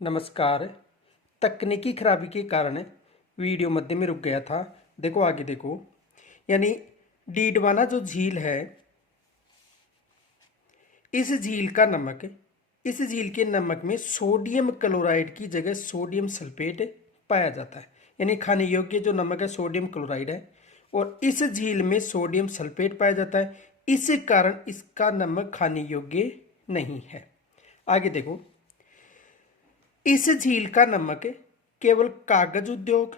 नमस्कार। तकनीकी खराबी के कारण वीडियो मध्य में रुक गया था। देखो आगे देखो, यानी डीडवाना जो झील है, इस झील का नमक, इस झील के नमक में सोडियम क्लोराइड की जगह सोडियम सल्फेट पाया जाता है। यानी खाने योग्य जो नमक है सोडियम क्लोराइड है और इस झील में सोडियम सल्फेट पाया जाता है। इस कारण इसका नमक खाने योग्य नहीं है। आगे देखो, इस झील का नमक केवल कागज उद्योग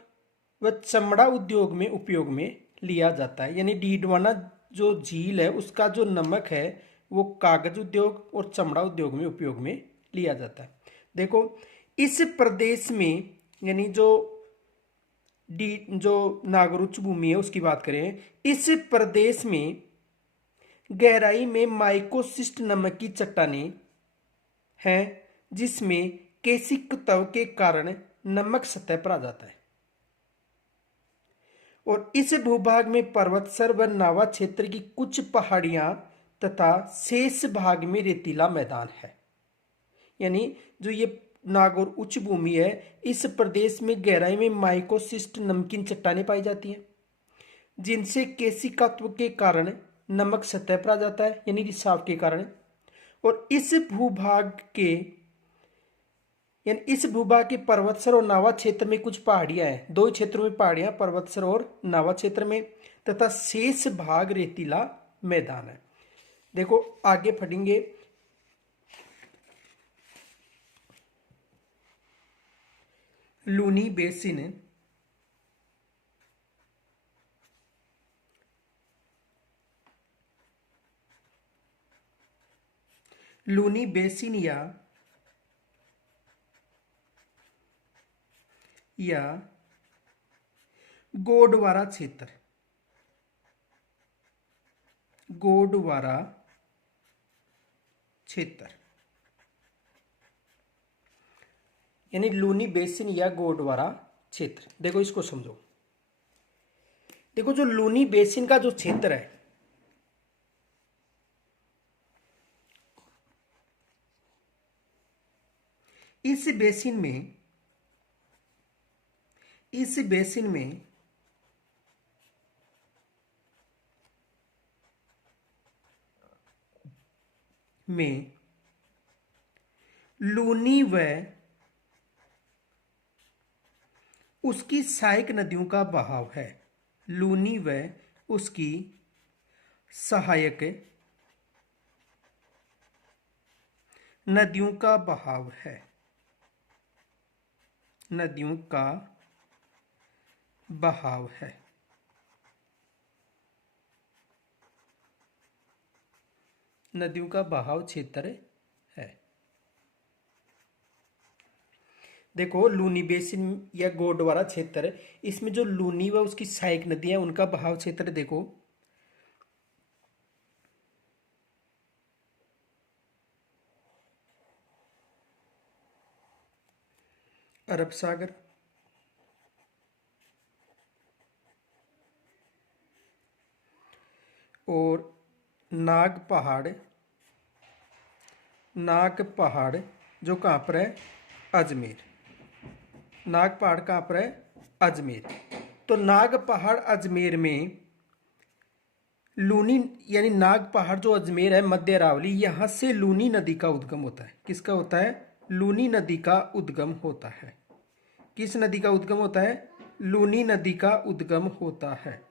व चमड़ा उद्योग में उपयोग में लिया जाता है। यानी डीडवाना जो झील है उसका जो नमक है वो कागज उद्योग और चमड़ा उद्योग में उपयोग में लिया जाता है। देखो, इस प्रदेश में यानी जो नागर उच्च भूमि है उसकी बात करें, इस प्रदेश में गहराई में माइकोसिस्ट नमक की चट्टानें हैं जिसमें केसिक तव के कारण नमक सतह पर आ जाता है और इस भूभाग में पर्वतसर व नावा क्षेत्र की कुछ पहाड़ियां तथा शेष भाग में रेतीला मैदान है। यानी जो ये नागौर उच्च भूमि है, इस प्रदेश में गहराई में माइकोसिस्ट नमकीन चट्टानें पाई जाती हैं जिनसे केसिकत्व के कारण नमक सतह पर आ जाता है, यानी रिसाव के कारण। और इस भूभाग के पर्वतसर और नावा क्षेत्र में कुछ पहाड़ियां हैं। दो क्षेत्रों में पहाड़ियां, पर्वतसर और नावा क्षेत्र में, तथा शेष भाग रेतीला मैदान है। देखो आगे पढ़ेंगे। लूनी बेसिन या गोडवारा क्षेत्र, यानी लूनी बेसिन या गोडवारा क्षेत्र। देखो इसको समझो। देखो जो लूनी बेसिन का जो क्षेत्र है, इस बेसिन में लूनी व उसकी सहायक नदियों का बहाव है। लूनी व उसकी सहायक नदियों का बहाव है। नदियों का बहाव है। नदियों का बहाव क्षेत्र है। देखो लूनी बेसिन या गोडवारा क्षेत्र, इसमें जो लूनी व उसकी सहायक नदियां हैं उनका बहाव क्षेत्र देखो, अरब सागर, और नाग पहाड़ जो कहाँ पर है, अजमेर। नाग पहाड़ कहाँ पर है, अजमेर। तो नाग पहाड़ अजमेर में लूनी, यानी नाग पहाड़ जो अजमेर है, मध्य अरावली, यहां से लूनी नदी का उद्गम होता है। किसका होता है, लूनी नदी का उद्गम होता है। किस नदी का उद्गम होता है, लूनी नदी का उद्गम होता है।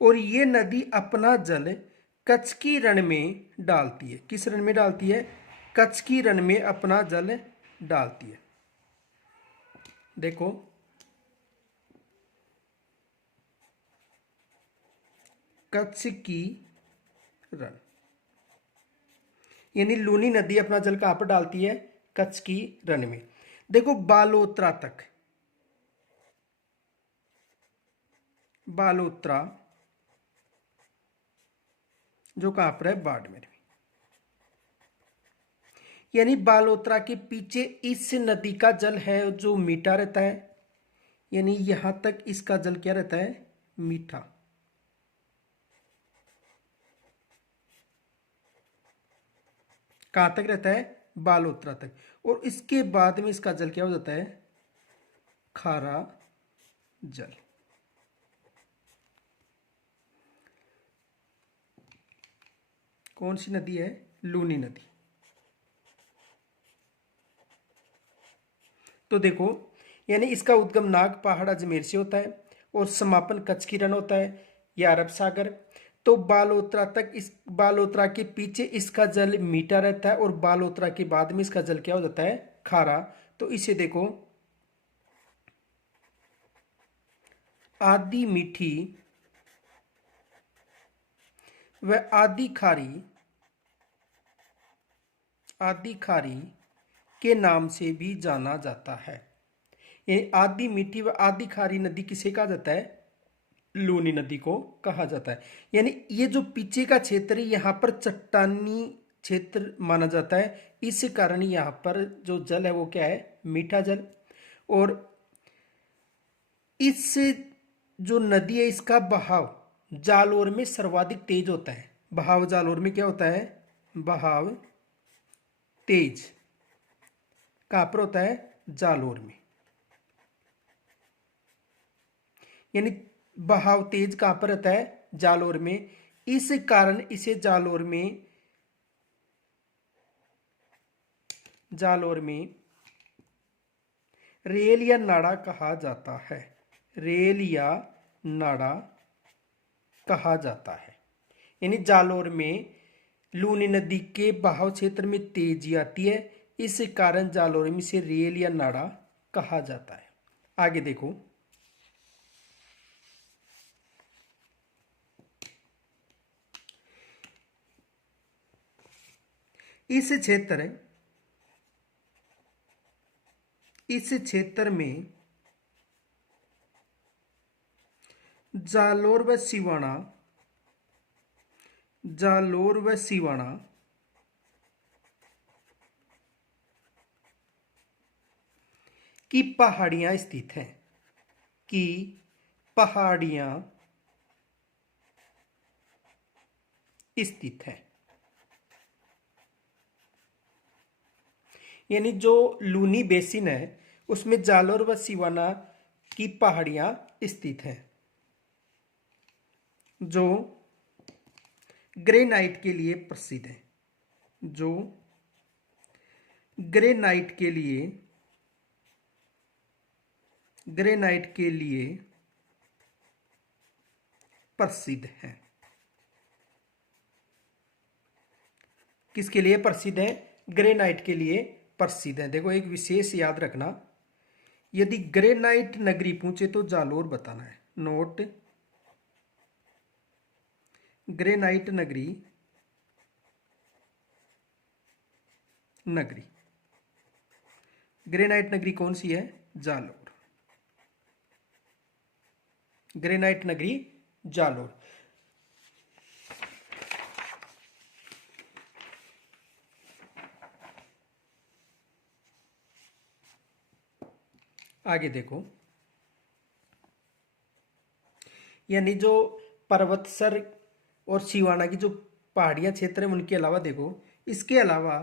और ये नदी अपना जल कच्छ की रण में डालती है। किस रण में डालती है, कच्छ की रण में अपना जल डालती है। देखो कच्छ की रण, यानी लूनी नदी अपना जल कहां पर डालती है, कच्छ की रण में। देखो बालोत्रा जो कहां पर है, बाड़मेर में। यानी बालोत्रा के पीछे इस नदी का जल है जो मीठा रहता है, यानी यहां तक इसका जल क्या रहता है, मीठा। कहां तक रहता है, बालोतरा तक, और इसके बाद में इसका जल क्या हो जाता है, खारा जल। कौन सी नदी है, लूनी नदी। तो देखो, यानी इसका उद्गम नाग पहाड़ अजमेर से होता है और समापन कच्छ की रण होता है या अरब सागर। तो बालोतरा तक, इस बालोतरा के पीछे इसका जल मीठा रहता है और बालोतरा के बाद में इसका जल क्या हो जाता है, खारा। तो इसे देखो, आधी मीठी व आधी खारी, आधी खारी के नाम से भी जाना जाता है। ये आधी मीठी व आधी खारी नदी किसे कहा जाता है, लूनी नदी को कहा जाता है। यानी ये जो पीछे का क्षेत्र है यहाँ पर चट्टानी क्षेत्र माना जाता है, इस कारण यहाँ पर जो जल है वो क्या है, मीठा जल। और इस जो नदी है इसका बहाव जालोर में सर्वाधिक तेज होता है। बहाव जालोर में क्या होता है, बहाव तेज कहाँ पर होता है, जालोर में। यानी बहाव तेज कहां पर रहता है, जालोर में। इस कारण इसे जालोर में, जालोर में रेल या नाड़ा कहा जाता है, रेल या नाड़ा कहा जाता है। यानी जालोर में लूनी नदी के बहाव क्षेत्र में तेजी आती है, इस कारण जालोर में इसे रेल या नाड़ा कहा जाता है। आगे देखो, इस क्षेत्र में जालोर व सिवाना, जालोर व सिवाना की पहाड़ियां स्थित हैं, की पहाड़ियां स्थित है। यानी जो लूनी बेसिन है उसमें जालोर व सिवाना की पहाड़ियां स्थित हैं, जो ग्रेनाइट के लिए प्रसिद्ध है, जो ग्रेनाइट के लिए, ग्रेनाइट के लिए प्रसिद्ध है। किसके लिए प्रसिद्ध है, ग्रेनाइट के लिए प्रसिद्ध है। देखो एक विशेष याद रखना, यदि ग्रेनाइट नगरी पूछे तो जालोर बताना है, नोट ग्रेनाइट नगरी, नगरी ग्रेनाइट नगरी कौन सी है, जालोर, ग्रेनाइट नगरी जालोर। आगे देखो, यानी जो पर्वतसर और सिवाना की जो पहाड़ियां क्षेत्र है उनके अलावा देखो, इसके अलावा,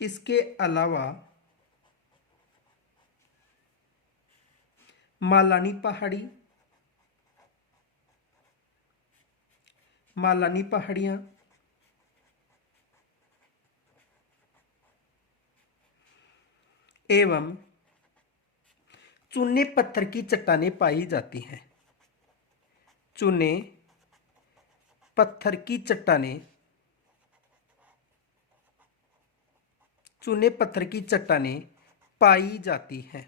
इसके अलावा मालानी पहाड़ी, मालानी पहाड़ियां एवं चूने पत्थर की चट्टानें पाई जाती हैं, चूने पत्थर की चट्टानें, चूने पत्थर की चट्टानें पाई जाती हैं,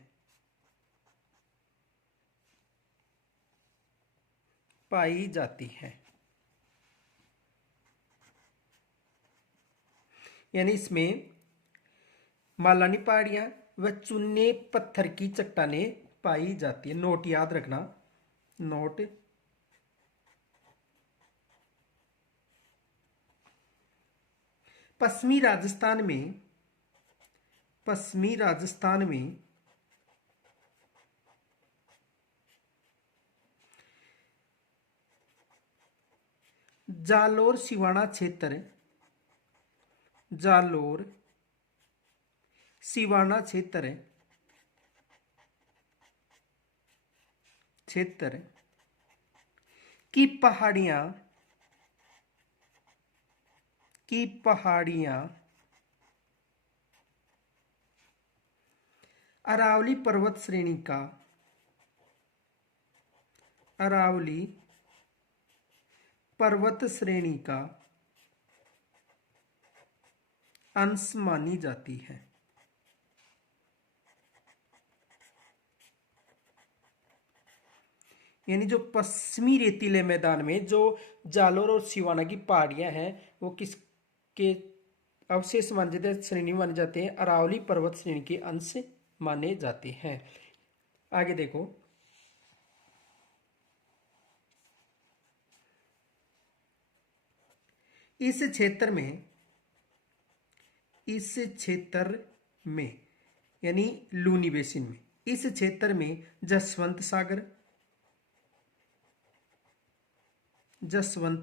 पाई जाती हैं। यानी इसमें मालानी पहाड़ियां व चूने पत्थर की चट्टानें पाई जाती है। नोट याद रखना, नोट पश्चिमी राजस्थान में, पश्चिमी राजस्थान में जालोर सिवाना क्षेत्र जालोर सिवाना क्षेत्र की पहाड़ियां अरावली पर्वत श्रेणी का अंश मानी जाती है। यानी जो पश्चिमी रेतीले मैदान में जो जालोर और सिवाना की पहाड़ियां हैं वो किसके अवशेष माने जाते हैं, श्रेणी माने जाते हैं, अरावली पर्वत श्रेणी के अंश माने जाते हैं। आगे देखो, इस क्षेत्र में यानी लूनी बेसिन में, इस क्षेत्र में जसवंत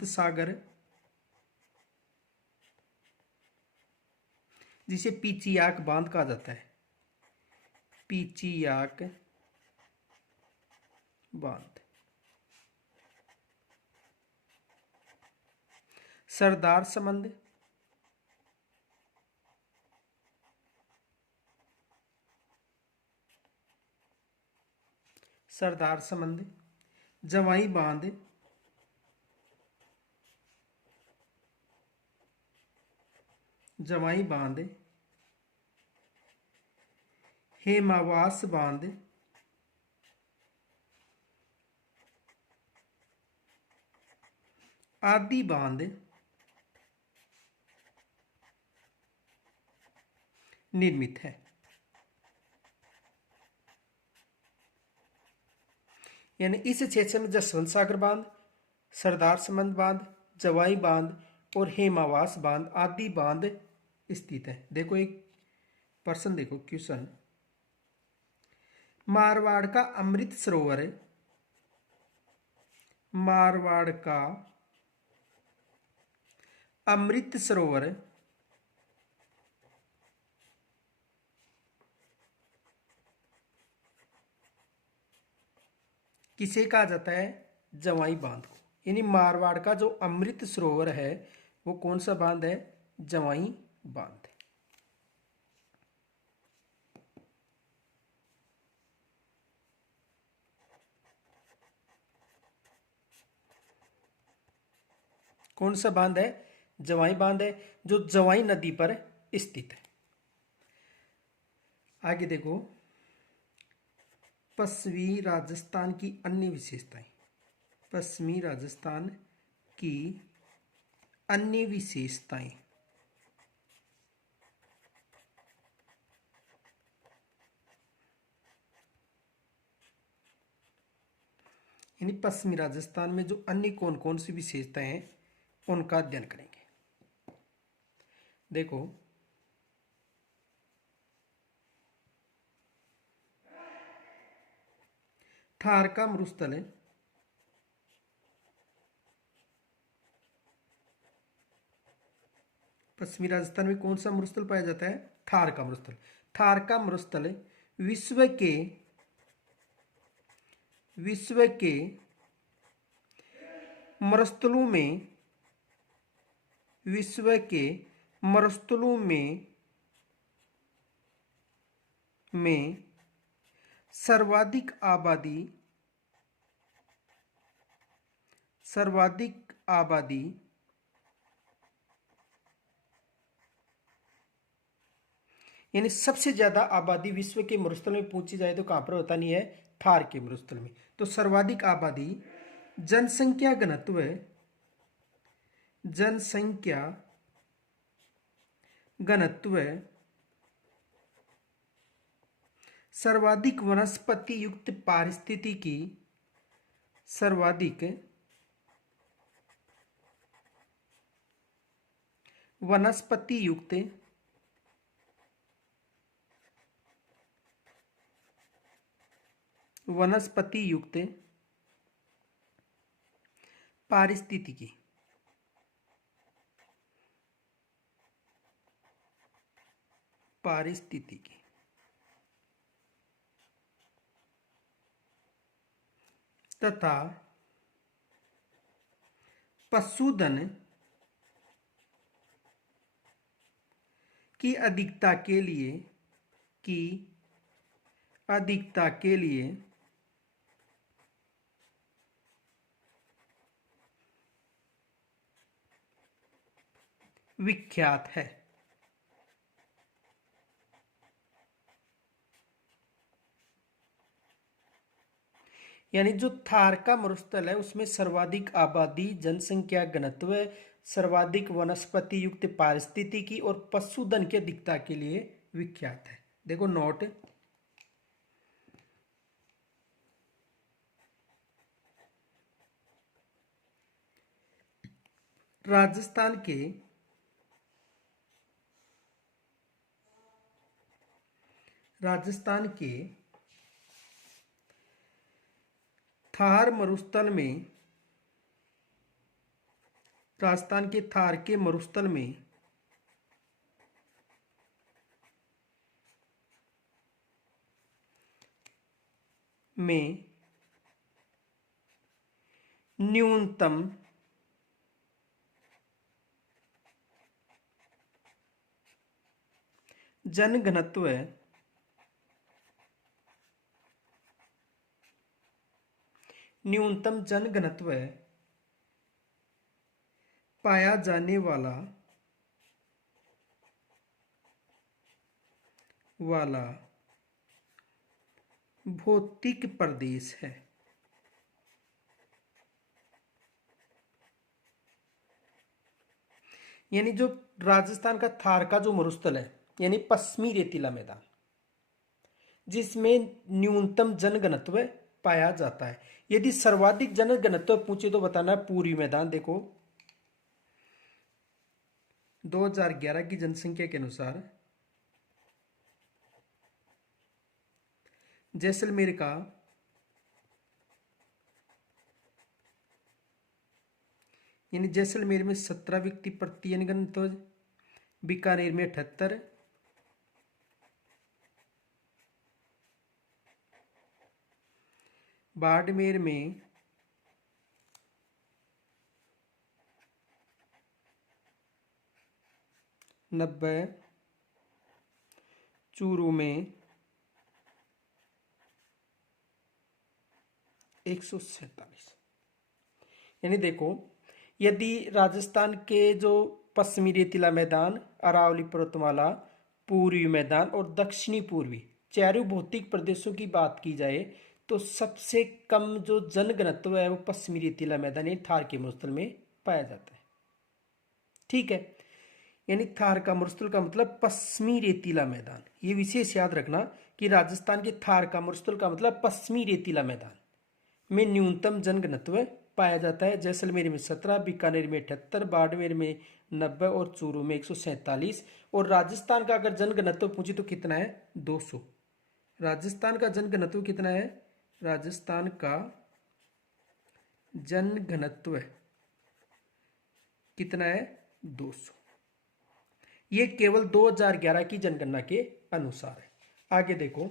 सागर जिसे पीचियाक बांध कहा जाता है, पीचियाक बांध, सरदार समंद, जवाई बांध, हेमावास बांध, आदि बांध निर्मित है। यानी इस क्षेत्र में जसवंत सागर बांध, सरदार समंद बांध, जवाई बांध और हेमावास बांध आदि बांध स्थित है। देखो एक प्रश्न, देखो क्वेश्चन, मारवाड़ का अमृत सरोवर किसे कहा जाता है? जवाई बांध को। यानी मारवाड़ का जो अमृत सरोवर है वो कौन सा बांध है? जवाई बांध। कौन सा बांध है? जवाई बांध है, जो जवाई नदी पर स्थित है। आगे देखो, पश्चिमी राजस्थान की अन्य विशेषताएं। पश्चिमी राजस्थान की अन्य विशेषताएं। यानी पश्चिमी राजस्थान में जो अन्य कौन कौन सी विशेषताएं हैं उनका अध्ययन करेंगे। देखो, थार का मरुस्थल है, पश्चिमी राजस्थान में कौन सा मरुस्थल पाया जाता है? थार का मरुस्थल। थार का मरुस्थल विश्व के मरुस्थलों में सर्वाधिक आबादी यानी सबसे ज्यादा आबादी विश्व के मरुस्थल में पूछी जाए तो कहां पर होता नहीं है? थार के मरुस्थल में। तो सर्वाधिक आबादी, जनसंख्या घनत्व, सर्वाधिक वनस्पति युक्त पारिस्थितिकी, सर्वाधिक वनस्पति युक्त पारिस्थितिकी, पारिस्थितिकी तथा पशुधन की अधिकता के लिए विख्यात है। यानी जो थार का मरुस्थल है उसमें सर्वाधिक आबादी, जनसंख्या घनत्व, सर्वाधिक वनस्पति युक्त पारिस्थितिकी और पशुधन की अधिकता के लिए विख्यात है। देखो नोट, राजस्थान के थार मरुस्थल में, राजस्थान के थार के मरुस्थल में न्यूनतम जनघनत्व पाया जाने वाला भौतिक प्रदेश है। यानी जो राजस्थान का थार का जो मरुस्थल है, यानी पश्चिमी रेतीला मैदान, जिसमें न्यूनतम जनघनत्व पाया जाता है। यदि सर्वाधिक जनघनत्व पूछे तो बताना पूर्वी मैदान। देखो 2011 की जनसंख्या के अनुसार जैसलमेर का यानी जैसलमेर में 17 व्यक्ति प्रति घनत्व, बीकानेर में 78, बाड़मेर में 90, चूरू में 147। यानी देखो, यदि राजस्थान के जो पश्चिमी रेतीला मैदान, अरावली पर्वतमाला, पूर्वी मैदान और दक्षिणी पूर्वी चारों भौतिक प्रदेशों की बात की जाए तो सबसे कम जो जनघनत्व है वो पश्चिमी रेतीला मैदान यानी थार के मरुस्थल में पाया जाता है। ठीक है, यानी थार का मरुस्थल का मतलब पश्चिमी रेतीला मैदान। ये विशेष याद रखना कि राजस्थान के थार का मरुस्थल का मतलब पश्चिमी रेतीला मैदान में न्यूनतम जनघनत्व पाया जाता है। जैसलमेर में 17, बीकानेर में 78, बाड़मेर में 90 और चूरू में 147। और राजस्थान का अगर जनघनत्व पूछे तो कितना है? 200। राजस्थान का जनघनत्व कितना है? राजस्थान का जनघनत्व कितना है? 200। ये केवल 2011 की जनगणना के अनुसार है। आगे देखो,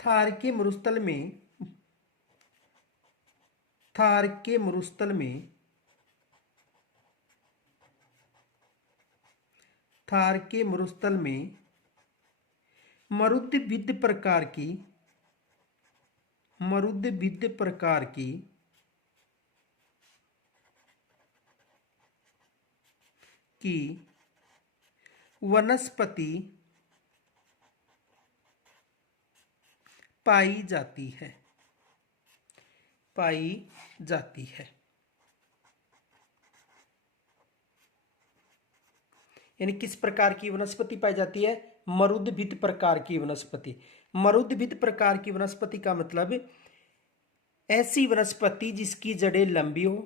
थार के मरुस्थल में मरुद्भिद प्रकार की वनस्पति पाई जाती है। यानी किस प्रकार की वनस्पति पाई जाती है? मरुद्भिद प्रकार की वनस्पति। मरुद्भिद प्रकार की वनस्पति का मतलब ऐसी वनस्पति जिसकी जड़ें लंबी हो,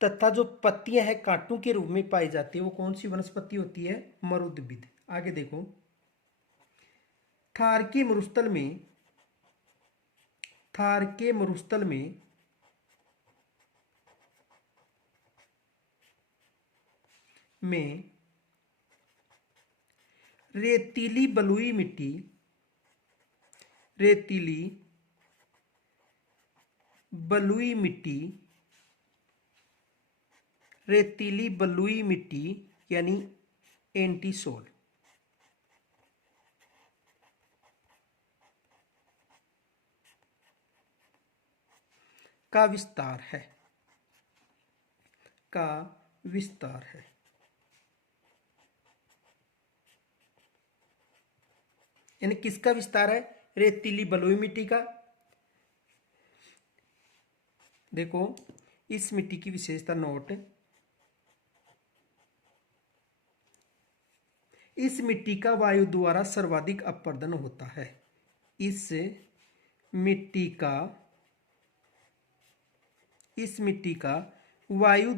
तथा जो पत्तियां हैं कांटों के रूप में पाई जाती है वो कौन सी वनस्पति होती है? मरुद्भिद। आगे देखो, थार के मरुस्थल में, थार के मरुस्थल में रेतीली बलुई मिट्टी, रेतीली बलुई मिट्टी, रेतीली बलुई मिट्टी यानी एंटीसोल का विस्तार है, का विस्तार है। यानी किसका विस्तार है? रेतीली बलुई मिट्टी का। देखो इस मिट्टी की विशेषता नोट, इस मिट्टी का वायु द्वारा सर्वाधिक अपरदन होता है। इस मिट्टी का, इस मिट्टी का वायु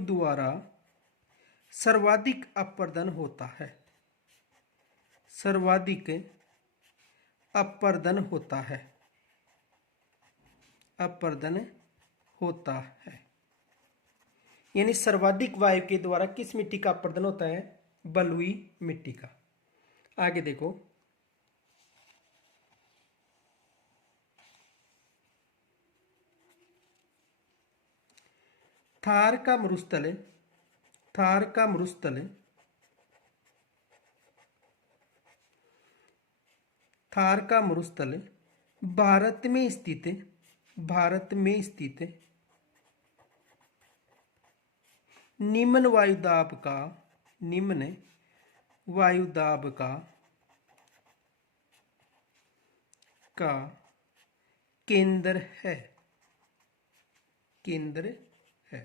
द्वारा सर्वाधिक अपरदन होता है, सर्वाधिक अपरदन होता है, अपरदन होता है। यानी सर्वाधिक वायु के द्वारा किस मिट्टी का अपरदन होता है? बलुई मिट्टी का। आगे देखो, थार का मरुस्थल, थार का मरुस्थल, थार का मरुस्थल भारत में स्थित, भारत में स्थित निम्न वायुदाब का, निम्न वायुदाब का केंद्र है, केंद्र है।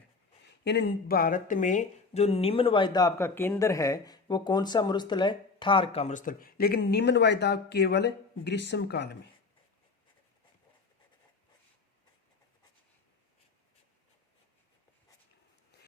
यानी भारत में जो निम्न वायुदाब का केंद्र है वो कौन सा मरुस्थल है? थार का मरुस्थल। लेकिन निम्न वायुदाब केवल ग्रीष्म काल में,